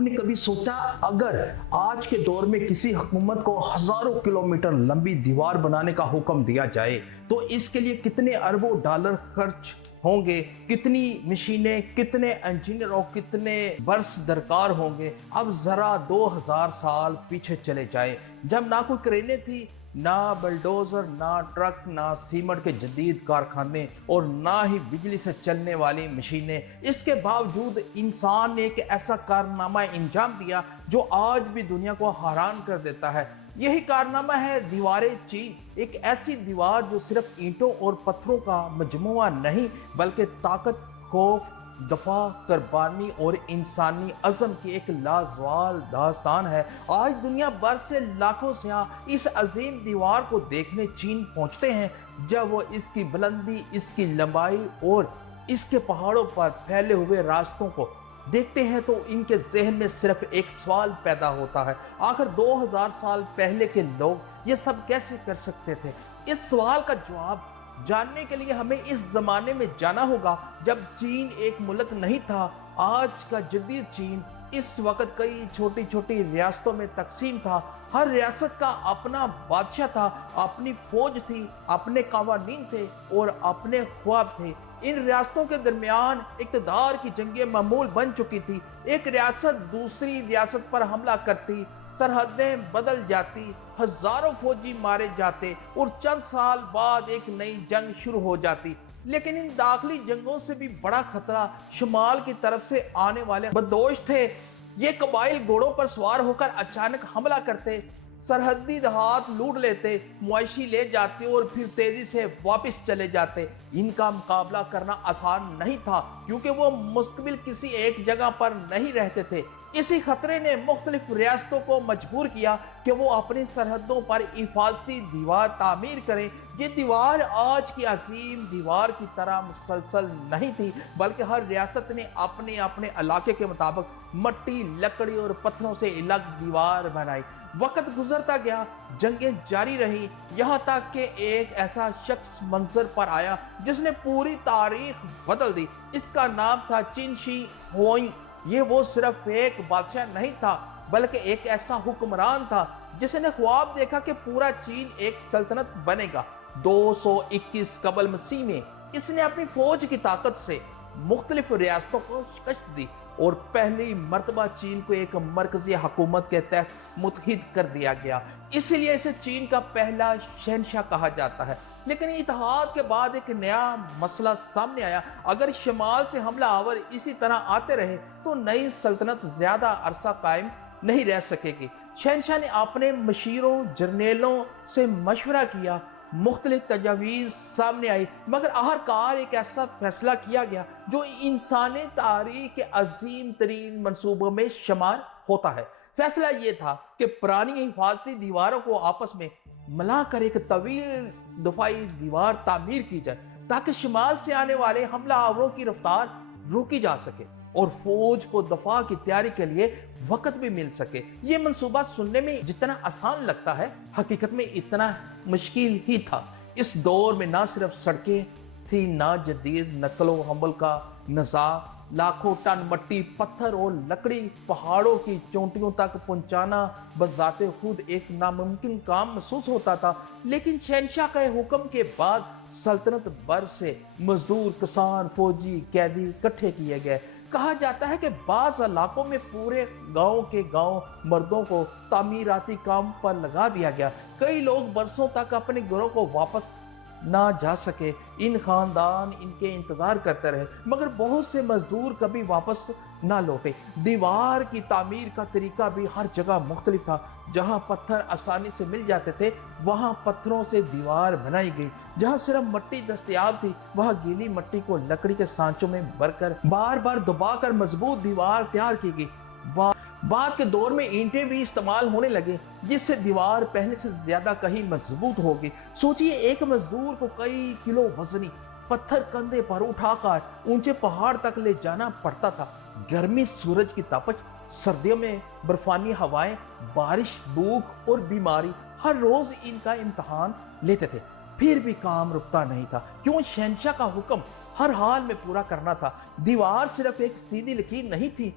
آپ نے کبھی سوچا اگر آج کے دور میں کسی حکومت کو ہزاروں کلومیٹر لمبی دیوار بنانے کا حکم دیا جائے تو اس کے لیے کتنے اربوں ڈالر خرچ ہوں گے، کتنی مشینیں، کتنے انجینئر اور کتنے برس درکار ہوں گے؟ اب ذرا 2000 سال پیچھے چلے جائیں، جب نہ کوئی کرینے تھی، نہ بلڈوزر، نہ ٹرک، نہ سیمنٹ کے جدید کارخانے اور نہ ہی بجلی سے چلنے والی مشینیں۔ اس کے باوجود انسان نے ایک ایسا کارنامہ انجام دیا جو آج بھی دنیا کو حیران کر دیتا ہے۔ یہی کارنامہ ہے دیوار چین، ایک ایسی دیوار جو صرف اینٹوں اور پتھروں کا مجموعہ نہیں بلکہ طاقت، خوف، دفاع، قربانی اور انسانی عزم کی ایک لازوال داستان ہے۔ آج دنیا بھر سے لاکھوں سیاح اس عظیم دیوار کو دیکھنے چین پہنچتے ہیں۔ جب وہ اس کی بلندی، اس کی لمبائی اور اس کے پہاڑوں پر پھیلے ہوئے راستوں کو دیکھتے ہیں تو ان کے ذہن میں صرف ایک سوال پیدا ہوتا ہے، آخر 2000 سال پہلے کے لوگ یہ سب کیسے کر سکتے تھے؟ اس سوال کا جواب جاننے کے لیے ہمیں اس زمانے میں جانا ہوگا جب چین ایک ملک نہیں تھا۔ آج کا جدید چین اس وقت کئی چھوٹی چھوٹی ریاستوں میں تقسیم تھا۔ ہر ریاست کا اپنا بادشاہ تھا، اپنی فوج تھی، اپنے قوانین تھے اور اپنے خواب تھے۔ ان ریاستوں کے درمیان اقتدار کی جنگیں معمول بن چکی تھی۔ ایک ریاست دوسری ریاست پر حملہ کرتی، سرحدیں بدل جاتی، ہزاروں فوجی مارے جاتے اور چند سال بعد ایک نئی جنگ شروع ہو جاتی۔ لیکن ان داخلی جنگوں سے بھی بڑا خطرہ شمال کی طرف سے آنے والے بدوش تھے۔ یہ قبائل گھوڑوں پر سوار ہو کر اچانک حملہ کرتے، سرحدی دیہات لوٹ لیتے، معاشی لے جاتے اور پھر تیزی سے واپس چلے جاتے۔ ان کا مقابلہ کرنا آسان نہیں تھا کیونکہ وہ مستقل کسی ایک جگہ پر نہیں رہتے تھے۔ اسی خطرے نے مختلف ریاستوں کو مجبور کیا کہ وہ اپنی سرحدوں پر حفاظتی دیوار تعمیر کریں۔ یہ دیوار آج کی عظیم دیوار کی طرح مسلسل نہیں تھی بلکہ ہر ریاست نے اپنے اپنے علاقے کے مطابق مٹی، لکڑی اور پتھروں سے الگ دیوار بنائی۔ وقت گزرتا گیا، جنگیں جاری رہی، یہاں تک کہ ایک ایسا شخص منظر پر آیا جس نے پوری تاریخ بدل دی۔ اس کا نام تھا چین شی ہوئنگ۔ یہ وہ صرف ایک بادشاہ نہیں تھا بلکہ ایک ایسا حکمران تھا جس نے خواب دیکھا کہ پورا چین ایک سلطنت بنے گا۔ 221 قبل مسیح میں اس نے اپنی فوج کی طاقت سے مختلف ریاستوں کو شکست دی اور پہلی مرتبہ چین کو ایک مرکزی حکومت کے تحت متحد کر دیا گیا۔ اسی لیے اسے چین کا پہلا شہنشاہ کہا جاتا ہے۔ لیکن اتحاد کے بعد ایک نیا مسئلہ سامنے آیا۔ اگر شمال سے حملہ آور اسی طرح آتے رہے تو نئی سلطنت زیادہ عرصہ قائم نہیں رہ سکے گی۔ شہنشاہ نے اپنے مشیروں، جرنیلوں سے مشورہ کیا، مختلف تجاویز سامنے آئی، مگر آخرکار ایک ایسا فیصلہ کیا گیا جو انسانی تاریخ کے عظیم ترین منصوبوں میں شمار ہوتا ہے۔ فیصلہ یہ تھا کہ پرانی حفاظتی دیواروں کو آپس میں ملا کر ایک طویل دفاعی دیوار تعمیر کی جائے تاکہ شمال سے آنے والے حملہ آوروں کی رفتار روکی جا سکے اور فوج کو دفاع کی تیاری کے لیے وقت بھی مل سکے۔ یہ منصوبہ سننے میں جتنا آسان لگتا ہے حقیقت میں اتنا مشکل ہی تھا۔ اس دور میں نہ صرف سڑکیں تھی، نہ جدید نقل و حمل کا نظام، لاکھوں ٹن مٹی، پتھر اور لکڑی پہاڑوں کی چوٹیوں تک پہنچانا بذات خود ایک ناممکن کام محسوس ہوتا تھا۔ لیکن شہنشاہ کے حکم کے بعد سلطنت بھر سے مزدور، کسان، فوجی، قیدی اکٹھے کیے گئے۔ کہا جاتا ہے کہ بعض علاقوں میں پورے گاؤں کے مردوں کو تعمیراتی کام پر لگا دیا گیا۔ کئی لوگ برسوں تک اپنے گھروں کو واپس نہ جا سکے، ان خاندان ان کے انتظار کرتے رہے، مگر بہت سے مزدور کبھی واپس نہ لوٹے۔ دیوار کی تعمیر کا طریقہ بھی ہر جگہ مختلف تھا۔ جہاں پتھر آسانی سے مل جاتے تھے وہاں پتھروں سے دیوار بنائی گئی، جہاں صرف مٹی دستیاب تھی وہاں گیلی مٹی کو لکڑی کے سانچوں میں بھر کر بار بار دبا کر مضبوط دیوار تیار کی گئی۔ بعد کے دور میں اینٹیں بھی استعمال ہونے لگے جس سے دیوار پہلے سے زیادہ کہیں مضبوط ہوگی۔ سوچئے ایک مزدور کو کئی کلو وزنی پتھر کندھے پر اٹھا کر اونچے پہاڑ تک لے جانا پڑتا تھا۔ گرمی، سورج کی تپش، سردیوں میں برفانی ہوائیں، بارش، بھوک اور بیماری ہر روز ان کا امتحان لیتے تھے، پھر بھی کام رکتا نہیں تھا۔ کیوں؟ شہنشاہ کا حکم ہر حال میں پورا کرنا تھا۔ دیوار صرف ایک سیدھی لکیر نہیں تھی،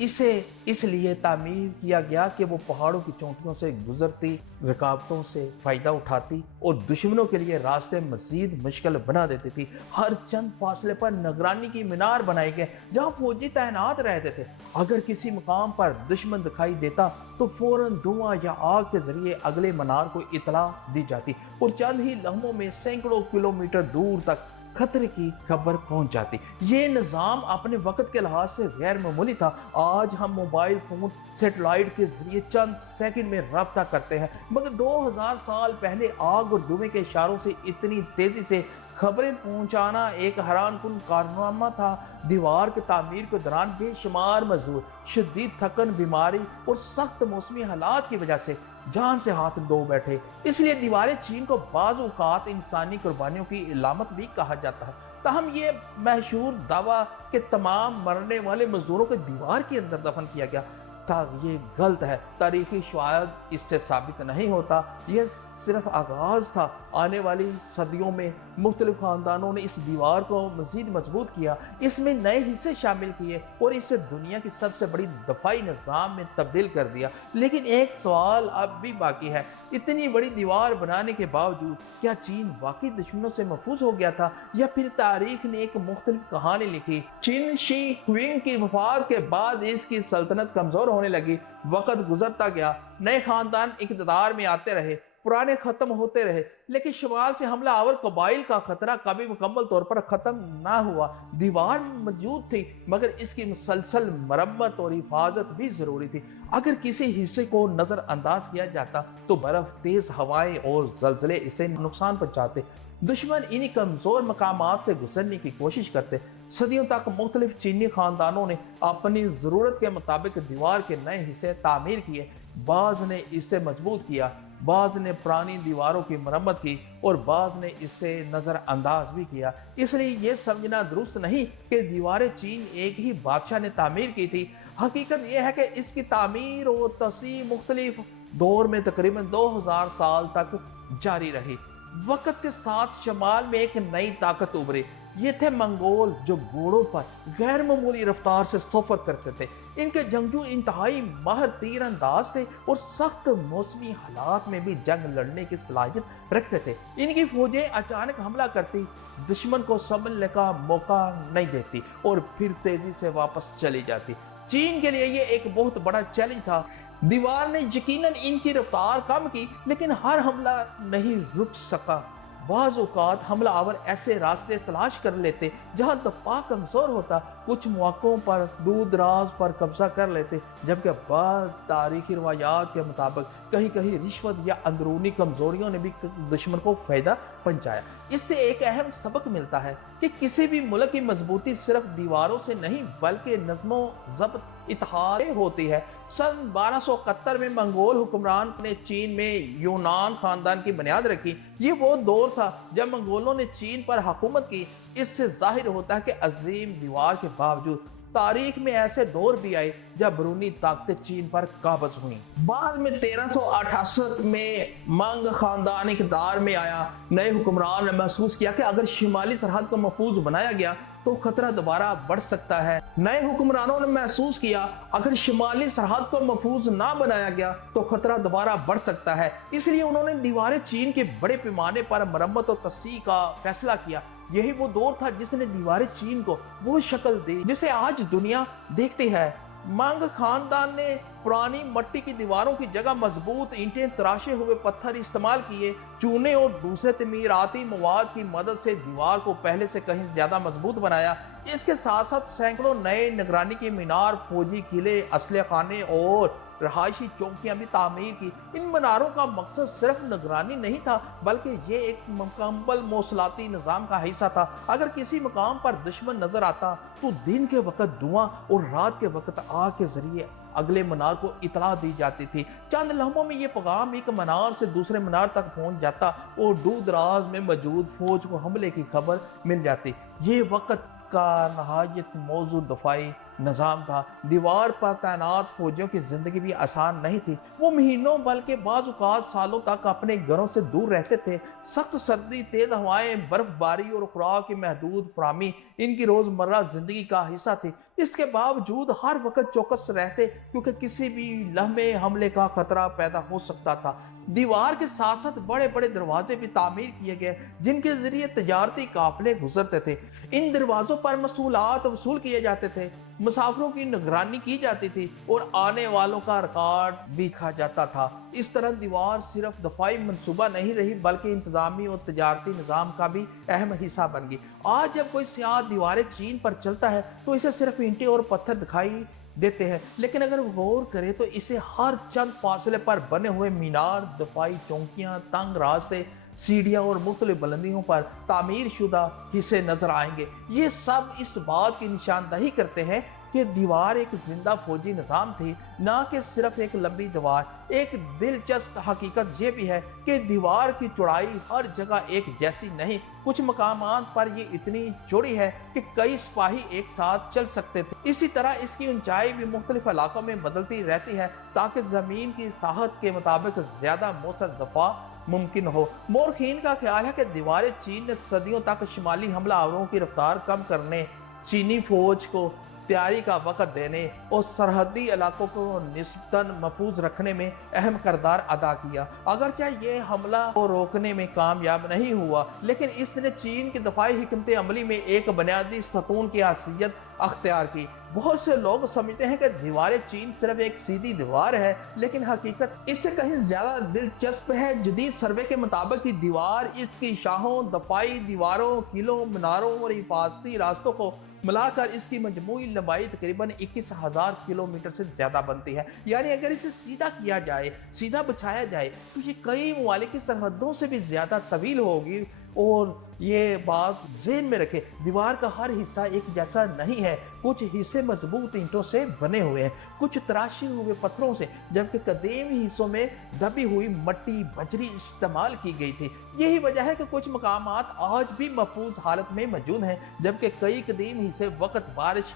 इसे इसलिए तामीर किया गया कि वो पहाड़ों की चोटियों से गुजरती, रुकावटों से फायदा उठाती और दुश्मनों के लिए रास्ते मजीद मुश्किल बना देती थी। हर चंद फासले पर निगरानी की मीनार बनाए गए जहां फौजी तैनात रहते थे। अगर किसी मुकाम पर दुश्मन दिखाई देता तो फौरन धुआं या आग के जरिए अगले मीनार को इतला दी जाती और चंद ही लम्हों में सैकड़ों किलोमीटर दूर तक खतरे की खबर पहुंच जाती। ये निज़ाम अपने वक्त के लिहाज से गैर मामूली था। आज हम मोबाइल फोन सेटेलाइट के जरिए चंद सेकंड में रब्ता करते हैं, मगर 2000 साल पहले आग और धुएं के इशारों से इतनी तेजी से खबरें पहुंचाना एक हैरानकुन कारनामा था। दीवार के तामीर के दौरान बेशुमार मजदूर शदीद थकन, बीमारी और सख्त मौसमी हालात की वजह से जान से हाथ धो बैठे। इसलिए दीवारें चीन को बाज़ औक़ात इंसानी कुर्बानियों की इलामत भी कहा जाता है। ताहम ये मशहूर दावा कि तमाम मरने वाले मजदूरों को दीवार के अंदर दफन किया गया था, ये गलत है। तारीखी शवाहद इससे साबित नहीं होता। यह सिर्फ आगाज था। आने वाली सदियों में मुख्तलिफ खानदानों ने इस दीवार को मजीद मजबूत किया, इसमें नए हिस्से शामिल किए और इसे दुनिया की सबसे बड़ी दफाई निज़ाम में तब्दील कर दिया। लेकिन एक सवाल अब भी बाकी है, इतनी बड़ी दीवार बनाने के बावजूद क्या चीन वाकई दुश्मनों से महफूज हो गया था या फिर तारीख ने एक मुख्तलिफ कहानी लिखी? चीन शी हुइंग की वफात के बाद इसकी सल्तनत कमजोर होने लगी। वक्त गुजरता गया, नए खानदान इक़्तिदार में आते रहे, पुराने खत्म होते रहे, लेकिन शुमाल से हमला आवर कबाइल का खतरा कभी मुकम्मल तौर पर खत्म ना हुआ। दीवार मौजूद थी मगर इसकी मुसलसल मरम्मत और हिफाजत भी जरूरी थी। अगर किसी हिस्से को नजरअंदाज किया जाता तो बर्फ, तेज हवाएं और जलजले इसे नुकसान पहुंचाते। दुश्मन इन्हीं कमजोर मकामात से गुजरने की कोशिश करते। सदियों तक मुख्तलिफ चीनी खानदानों ने अपनी जरूरत के मुताबिक दीवार के नए हिस्से तामीर किए। बाज ने इसे मजबूत किया, बाज ने पुरानी दीवारों की मरम्मत की और बाज ने इसे नज़रअंदाज भी किया। इसलिए यह समझना दुरुस्त नहीं कि दीवारें चीन एक ही बादशाह ने तामीर की थी। हकीकत यह है कि इसकी तामीर और तसी मुख्तलिफ दौर में तकरीबन 2000 साल तक जारी रही। वक्त के साथ शमाल में एक नई ताकत उभरी। ये थे मंगोल जो घोड़ों पर गैर मामूली रफ्तार से सफर करते थे। इनके जंगजू इंतहाई माहिर तीर अंदाज थे और सख्त मौसमी हालात में भी जंग लड़ने की सलाहियत रखते थे। इनकी फौजें अचानक हमला करती, दुश्मन को संभलने का मौका नहीं देती और फिर तेजी से वापस चली जाती। चीन के लिए ये एक बहुत बड़ा चैलेंज था। दीवार ने यकीनन इनकी रफ्तार कम की, लेकिन हर हमला नहीं रुक सका। बाज़ औक़ात हमला आवर ऐसे रास्ते तलाश कर लेते जहां दफा कमजोर होता। कुछ मौक़ों पर दूर दराज पर कब्जा कर लेते, जबकि बाद तारीखी रवायात के मुताबिक कहीं कहीं रिश्वत या अंदरूनी कमजोरियों ने भी दुश्मन को फायदा पहुंचाया। इससे एक अहम सबक मिलता है कि किसी भी मुल्क की मजबूती सिर्फ दीवारों से नहीं बल्कि नज़्मो ज़ब्त इत्तेहाद होती है। सन 1271 में मंगोल हुक्मरान ने चीन में यूनान खानदान की बुनियाद रखी। ये वो दौर था जब मंगोलों ने चीन पर हुकूमत की। इससे जाहिर होता है कि अजीम दीवार के बावजूद तारीख में ऐसे दौर भी आए जब बरूनी ताकतें चीन पर काबज हुई। बाद में 1368 में मंग खानदान इक़्तिदार में आया। नए हुक्मरान ने महसूस किया कि अगर शिमाली सरहद को महफूज बनाया गया तो खतरा दोबारा बढ़ सकता है। नए हुक्मरानों ने महसूस किया अगर शिमाली सरहद को महफूज ना बनाया गया तो खतरा दोबारा बढ़ सकता है। इसलिए उन्होंने दीवारें चीन के बड़े पैमाने पर मरम्मत और तस्सीह का फैसला किया। यही वो दौर था जिसने दीवारें चीन को वो शक्ल दी जिसे आज दुनिया देखती है। मंग खानदान ने पुरानी मट्टी की दीवारों की जगह मजबूत ईंटें, तराशे हुए पत्थर इस्तेमाल किए। चूने और दूसरे तमीराती मवाद की मदद से दीवार को पहले से कहीं ज्यादा मजबूत बनाया। इसके साथ साथ सैकड़ों नए निगरानी के मीनार, फौजी किले, असले खाने और रहायशी चौकियां भी तामीर की। इन मीनारों का मकसद सिर्फ निगरानी नहीं था बल्कि ये एक मुकम्मल मौसलाती निज़ाम का हिस्सा था। अगर किसी मकाम पर दुश्मन नजर आता तो दिन के वक्त धुआं और रात के वक्त आग के जरिए अगले मीनार को इतला दी जाती थी। चंद लम्हों में ये पैगाम एक मीनार से दूसरे मीनार तक पहुंच जाता और दूर दराज में मौजूद फौज को हमले की खबर मिल जाती। ये वक्त का नहायत मौजूद दफाई निज़ाम था। दीवार पर तैनात फौजियों की ज़िंदगी भी आसान नहीं थी। वो महीनों बल्कि बाज़ औक़ात सालों तक अपने घरों से दूर रहते थे। सख्त सर्दी, तेज़ हवाएं, बर्फ़बारी और खुराक की महदूद फराहमी इनकी रोज़मर्रा ज़िंदगी का हिस्सा थी। इसके बावजूद हर वक्त चौकस रहते, क्योंकि किसी भी लम्हे हमले का खतरा पैदा हो सकता था। दीवार के साथ साथ बड़े बड़े दरवाजे भी तामीर किए गए, जिनके जरिए तजारती काफिले गुजरते थे। इन दरवाजों पर मसूलात वसूल किए जाते थे, मुसाफिरों की निगरानी की जाती थी और आने वालों का रिकॉर्ड भी रखा जाता था। इस तरह दीवार सिर्फ दफाई मंसूबा नहीं रही, बल्कि इंतजामी और तजारती निज़ाम का भी अहम हिस्सा बन गई। आज जब कोई सियाह दीवारें चीन पर चलता है तो इसे सिर्फ ईंटें और पत्थर दिखाई देते हैं, लेकिन अगर गौर करें तो इसे हर चंद फासले पर बने हुए मीनार, दफाई चौकियां, तंग रास्ते, सीढ़ियां और मुख्तलिफ बुलंदियों पर तामीर शुदा हिस्से नजर आएंगे। ये सब इस बात की निशानदही करते हैं कि दीवार एक जिंदा फौजी निज़ाम थी, ना कि सिर्फ एक लंबी दीवार। एक दिलचस्प हकीकत यह भी है कि दीवार की चौड़ाई हर जगह एक जैसी नहीं। कुछ मकामात पर ये इतनी चौड़ी है कि कई सिपाही एक साथ चल सकते थे। इसी तरह इसकी ऊंचाई भी मुख्तलिफ इलाकों में बदलती रहती है, ताकि जमीन की साहत के मुताबिक ज्यादा मौसर दफा मुमकिन हो। मोरखीन का ख्याल है कि दीवारें चीन ने सदियों तक शुमाली हमलावरों की रफ्तार कम करने, चीनी फौज को तैयारी का वक्त देने और सरहदी इलाकों को निस्बतन महफूज रखने में अहम किरदार अदा किया। अगरचे ये हमला को रोकने में कामयाब नहीं हुआ, लेकिन इसने चीन की दफाई हिकमत अमली में एक बुनियादी सतून की हैसियत अख्तियार की। बहुत से लोग समझते हैं कि दीवारें चीन सिर्फ एक सीधी दीवार है, लेकिन हकीकत इससे कहीं ज्यादा दिलचस्प है। जदीद सर्वे के मुताबिक दीवार इसकी शाहों, दफाई दीवारों, किलों, मीनारों और हिफाजती रास्तों को मिलाकर इसकी मजमूई लंबाई तकरीबन 21,000 किलोमीटर से ज्यादा बनती है। यानी अगर इसे सीधा किया जाए, सीधा बिछाया जाए, तो ये कई ममालिक की सरहदों से भी ज्यादा तवील होगी। और ये बात ज़हन में रखें, दीवार का हर हिस्सा एक जैसा नहीं है। कुछ हिस्से मजबूत ईंटों से बने हुए हैं, कुछ तराशे हुए पत्थरों से, जबकि कदीमी हिस्सों में दबी हुई मट्टी, बजरी इस्तेमाल की गई थी। यही वजह है कि कुछ मकामात आज भी महफूज हालत में मौजूद हैं, जबकि कई कदीम हिस्से वक्त बारिश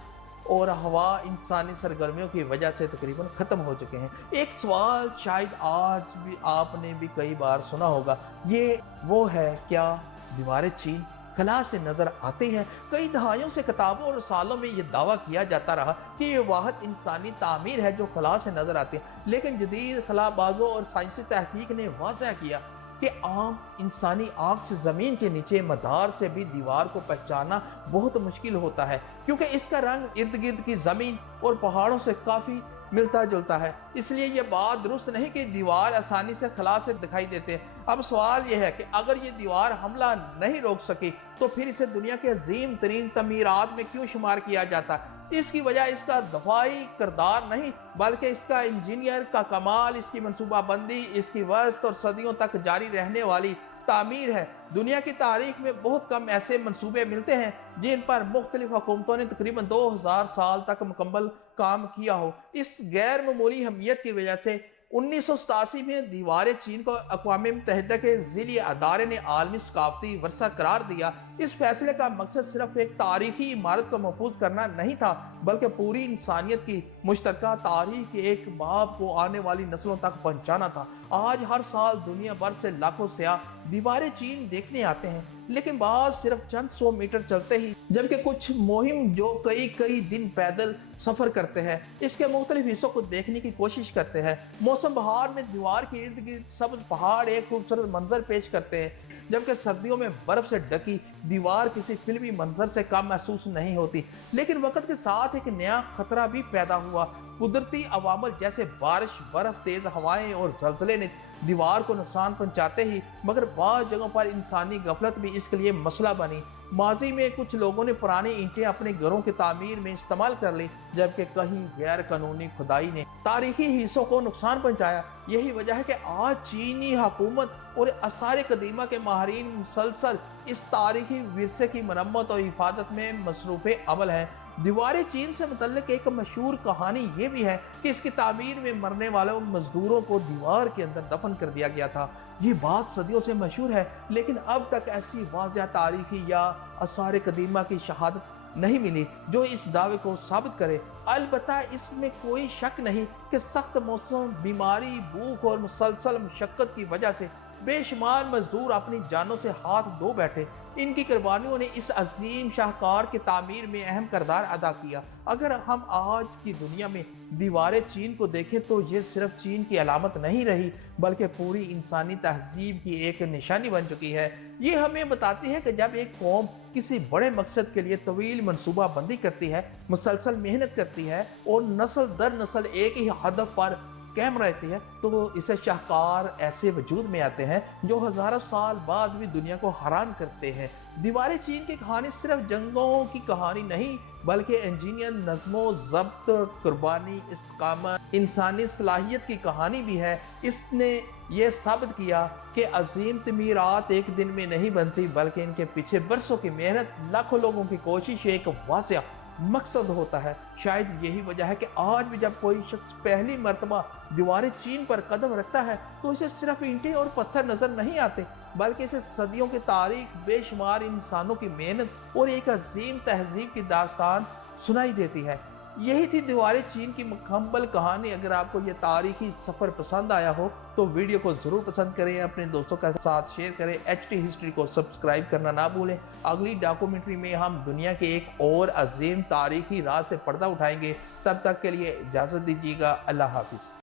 और हवा, इंसानी सरगर्मियों की वजह से तकरीबन ख़त्म हो चुके हैं। एक सवाल शायद आज भी आपने भी कई बार सुना होगा, ये वो है, क्या दीवारें चीन खला से नजर आती है? कई दहाइयों से किताबों और सालों में यह दावा किया जाता रहा कि ये वाहिद इंसानी तामीर है जो खला से नजर आती है, लेकिन जदीद खलाबाजों और साइंसी तहकीक ने वाज़ह किया कि आम इंसानी आँख से ज़मीन के नीचे मदार से भी दीवार को पहचानना बहुत मुश्किल होता है, क्योंकि इसका रंग इर्द गिर्द की ज़मीन और पहाड़ों से काफ़ी मिलता जुलता है। इसलिए यह बात दुरुस्त नहीं कि दीवार आसानी से खला से दिखाई देते हैं। अब सवाल यह है कि अगर ये दीवार हमला नहीं रोक सकी, तो फिर इसे दुनिया के अजीम तरीन तमीरात में क्यों शुमार किया जाता? इसकी वजह इसका दफाई किरदार नहीं, बल्कि इसका इंजीनियर का कमाल, इसकी मनसूबाबंदी, इसकी वस्त और सदियों तक जारी रहने वाली तामीर है। दुनिया की तारीख में बहुत कम ऐसे मंसूबे मिलते हैं जिन पर मुख्तलिफ हुकूमतों ने तकरीबन 2000 साल तक मुकम्मल काम किया हो। इस गैर मामूली अहमियत की वजह से 1987 में दीवारें चीन को अक़वाम मुत्तहिदा के ज़िली अदारे ने आलमी सकाफती वर्सा करार दिया। इस फैसले का मकसद सिर्फ एक तारीखी इमारत को महफूज करना नहीं था, बल्कि पूरी इंसानियत की मुश्तरका तारीख के एक बाब को आने वाली नस्लों तक पहुँचाना था। आज हर साल दुनिया भर से लाखों सयाह दीवारें चीन देखने आते हैं, लेकिन बाज़ सिर्फ चंद 100 मीटर चलते ही, जबकि कुछ मुहिम जो कई दिन पैदल सफ़र करते हैं, इसके मुख्तलिफ हिस्सों को देखने की कोशिश करते हैं। मौसम बहार में दीवार के इर्द गिर्द सब्ज पहाड़ एक खूबसूरत मंजर पेश करते हैं, जबकि सर्दियों में बर्फ से ढकी दीवार किसी फिल्मी मंजर से कम महसूस नहीं होती। लेकिन वक्त के साथ एक नया खतरा भी पैदा हुआ। कुदरती अवामल जैसे बारिश, बर्फ, तेज हवाएं और जलजले ने दीवार को नुकसान पहुंचाते ही, मगर बाज़ जगहों पर इंसानी गफलत भी इसके लिए मसला बनी। माजी में कुछ लोगों ने पुरानी ईंटें अपने घरों की तामीर में इस्तेमाल कर ली, जबकि कहीं गैर कानूनी खुदाई ने तारीखी हिस्सों को नुकसान पहुंचाया। यही वजह है कि आज चीनी हुकूमत और आसार कदीमा के माहिरीन मुसलसल इस तारीखी विरसे की मरम्मत और हिफाजत में मसरूफ़ अमल है। दीवारें चीन से मुतल्लिक एक मशहूर कहानी ये भी है कि इसकी तामीर में मरने वाले मजदूरों को दीवार के अंदर दफन कर दिया गया था। ये बात सदियों से मशहूर है, लेकिन अब तक ऐसी वाज़ह तारीखी या आसार कदीमा की शहादत नहीं मिली जो इस दावे को साबित करे। अलबत्ता इसमें कोई शक नहीं कि सख्त मौसम, बीमारी, भूख और मुसलसल मशक्कत की वजह से बेशुमार मजदूर अपनी जानों से हाथ धो बैठे। इनकी कुर्बानियों ने इस अजीम शाहकार की तामीर में अहम किरदार अदा किया। अगर हम आज की दुनिया में दीवारें चीन को देखें तो ये सिर्फ चीन की अलामत नहीं रही बल्कि पूरी इंसानी तहजीब की एक निशानी बन चुकी है। ये हमें बताती है कि जब एक कौम किसी बड़े मकसद के लिए तवील मनसूबा बंदी करती है, मुसलसल मेहनत करती है और नस्ल दर नस्ल एक ही हदफ पर कायम रहती है, तो इसे शाहकार ऐसे वजूद में आते हैं जो हजारों साल बाद भी दुनिया को हैरान करते हैं। दीवारें चीन की कहानी सिर्फ जंगों की कहानी नहीं बल्कि इंजीनियर, नज़्मो ज़ब्त, कुर्बानी, इस्तिकामत, इंसानी सलाहियत की कहानी भी है। इसने ये साबित किया कि अजीम तमीरात एक दिन में नहीं बनती बल्कि इनके पीछे बरसों की मेहनत, लाखों लोगों की कोशिश एक वाज़ेह मकसद होता है। शायद यही वजह है कि आज भी जब कोई शख्स पहली मर्तबा दीवारें चीन पर कदम रखता है तो इसे सिर्फ ईंटें और पत्थर नजर नहीं आते बल्कि इसे सदियों की तारीख, बेशुमार इंसानों की मेहनत और एक अजीम तहजीब की दास्तान सुनाई देती है। यही थी दीवारें चीन की मुकम्मल कहानी। अगर आपको ये तारीखी सफ़र पसंद आया हो तो वीडियो को ज़रूर पसंद करें, अपने दोस्तों के साथ शेयर करें। HT हिस्ट्री को सब्सक्राइब करना ना भूलें। अगली डॉक्यूमेंट्री में हम दुनिया के एक और अजीम तारीखी राज से पर्दा उठाएंगे। तब तक के लिए इजाज़त दीजिएगा। अल्लाह हाफिज़।